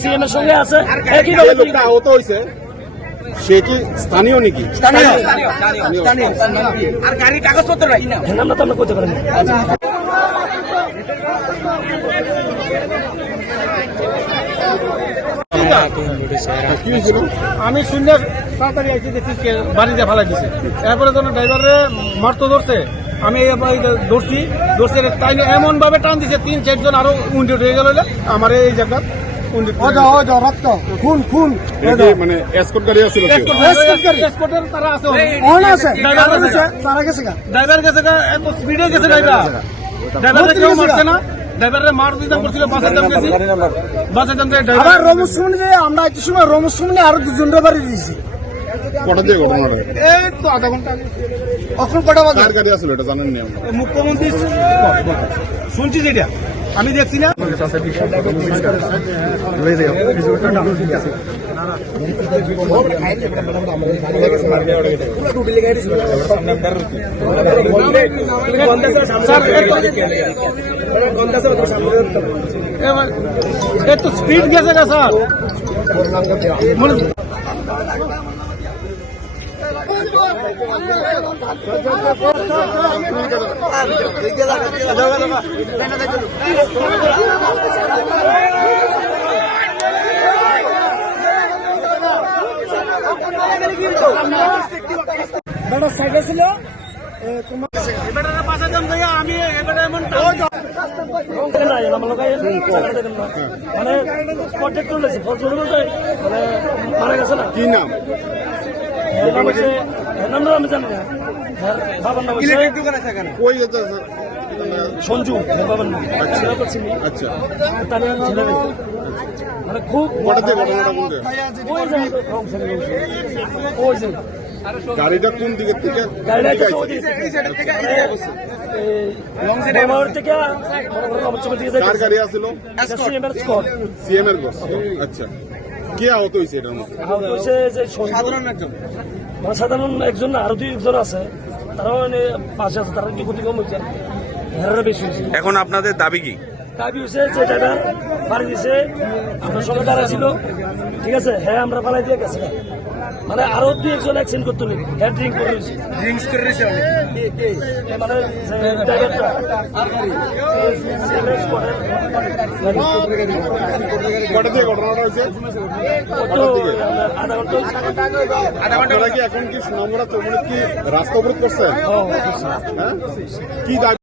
সিএমের সঙ্গে আছে আহত হয়েছে, সে কি স্থানীয় নাকি? আর গাড়ির কাগজপত্র নাই, আমরা তো আমরা করতে পারি না। আমি শুনে তাড়াতাড়ি আইসি দেখি বাড়িতে ফালাই দিছে, এরপরে যখন ড্রাইভারে মারতো ধরছে, আমি ধরছি টাইনে এমন ভাবে টান দিছে ৩-৪ জন আরো উন্ডেড হয়ে গেল। আমার এই জায়গা রক্ত খুন খুন মানে এসকর্ট গাড়ি আছে, তারা আছে, ড্রাইভার গেছে, এত স্পিডে গেছে ড্রাইভার কেউ মারছে না। ড্রাইভারে মার দিতাম করছিল, বাসের দাম গেছি, বাসের দাম ড্রাইভার রমুসমনি আমরা একটু সময় রমুসমনি আরো 2 জন বাড়ি দিয়েছি। কটা দিয়ে ঘটনাটা? এই তো আধা ঘন্টা এখন কটা বাজে? কার গাড়ি আসলে এটা জানেন নি? মুখ্যমন্ত্রী শুনছি যেটা আমি দেখছি না। এত স্পিড গেছে না স্যার, সাইডে ছিল আমি মানে মারা গেছে না। কি নাম? আমি জানি না, বাবার নাম কই যেতে সঞ্জু, বাবার নাম। আচ্ছা, মানে খুব কটা দিয়ে ঘটনাটা বলতে? গাড়িটা কোন দিকের থেকে? কার গাড়ি আসছিল? সিএম এর বাস। আচ্ছা, কে আহত হয়েছে? এটার মধ্যে সাধারণ একজন না, আরো 2 জন আছে, তারাও পাশে আছে, তারা কি ক্ষতি কম হয়েছে, বেশি হয়েছে। এখন আপনাদের দাবি কি? দাবি হচ্ছে যে ড্রাইভার বাড়ি দিয়েছে, আমরা সবাই দাঁড়া ছিল, ঠিক আছে, হ্যাঁ আমরা পালাই দিয়ে গেছে, মানে আরো 2 জন অ্যাক্সিডেন্ট করতে নেই, হ্যাঁ ড্রিঙ্ক করে রয়েছে, মানে ড্রাইভারটা কটা দিয়ে ঘটনাটা হয়েছে? আধা ঘন্টা আপনারা কি এখন কি সুনামুড়া চৌমুড়ি কি রাস্তা অবরোধ করছেন? হ্যাঁ, কি দাবি?